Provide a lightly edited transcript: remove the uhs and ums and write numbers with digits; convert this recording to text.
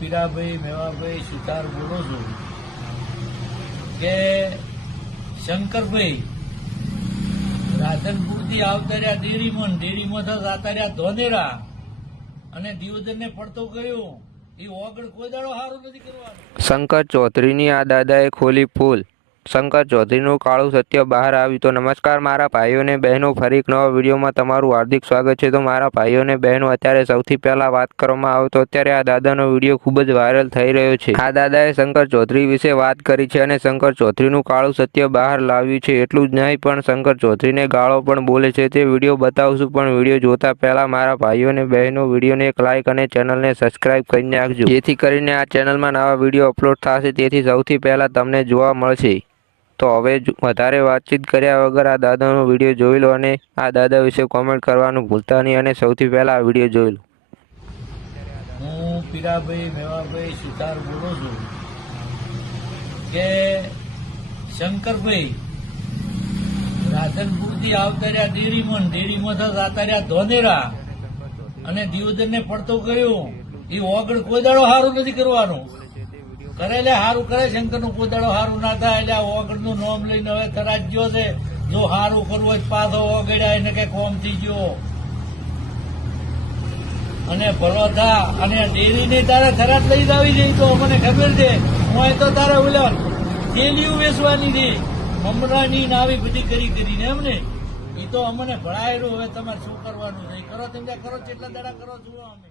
પીરાભાઈ મેવાભાઈ સુતાર બોલું છું કે શંકરભાઈ રાધનપુરથી આવતા રહ્યા ડેરીમાં જતા રહ્યા ધોનેરા અને દિયોદરને પડતો ગયો એ ઓગળ કોઈ દાડો સારું નથી કરવાનું. શંકર ચૌધરીની આ દાદાએ ખોલી ફૂલ. શંકર ચૌધરીનું કાળું સત્ય બહાર આવ્યું. તો નમસ્કાર મારા ભાઈઓ અને બહેનો, ફરી એક નવા વિડીયોમાં તમારું હાર્દિક સ્વાગત છે. તો મારા ભાઈઓ અને બહેનો, અત્યારે સૌથી પહેલા વાત કરવામાં આવે તો અત્યારે આ દાદાનો વિડીયો ખૂબ જ વાયરલ થઈ રહ્યો છે. આ દાદાએ શંકર ચૌધરી વિશે વાત કરી છે અને શંકર ચૌધરીનું કાળું સત્ય બહાર લાવ્યું છે. એટલું જ નહીં પણ શંકર ચૌધરીને ગાળો પણ બોલે છે. તે વિડીયો બતાવશું, પણ વિડીયો જોતા પહેલા મારા ભાઈઓ અને બહેનો, વિડીયોને એક લાઇક અને ચેનલને સબસ્ક્રાઇબ કરી નાખજો, જેથી કરીને આ ચેનલમાં નવા વિડીયો અપલોડ થશે તેથી સૌથી પહેલા તમને જોવા મળશે. તો હવે વધારે વાતચીત કર્યા વગર આ દાદાનો વિડીયો જોઈ લો અને આ દાદા વિશે કોમેન્ટ કરવાનું ભૂલતા નહીં અને સૌથી પહેલા આ વિડીયો જોઈ લો. હું પીરાભાઈ મેવાભાઈ સુતાર બોલું છું કે શંકરભાઈ રાધનપુરથી આવતા રહ્યા ડેરીમાં જતા રહ્યા ધોનેરા અને દિયોદરને પડતો ગયો એ ઓગળ કોઈ દાડો સારું નથી કરવાનું. કરે એટલે સારું કરે, શંકરનું કોઈ દાડો સારું ના થાય એટલે આ ઓગળનું નામ લઈને હવે તરાજ ગયો છે. જો સારું કરવું હોય પાછો ઓગળ્યા એને કઈ કોમ થઈ ગયો અને ભલો થા. અને ડેરીને તારે થરાદ લઈ જ આવી જઈ તો મને ખબર છે. હું તો તારે ઓલા થેલીઓ વેચવાની હતી મમરાની ને આવી બધી કરીને એમને એ તો અમને ભળાયેલું. હવે તમારે શું કરવાનું છે કરો, તમે કરો જેટલા દાડા કરો જુઓ અમે.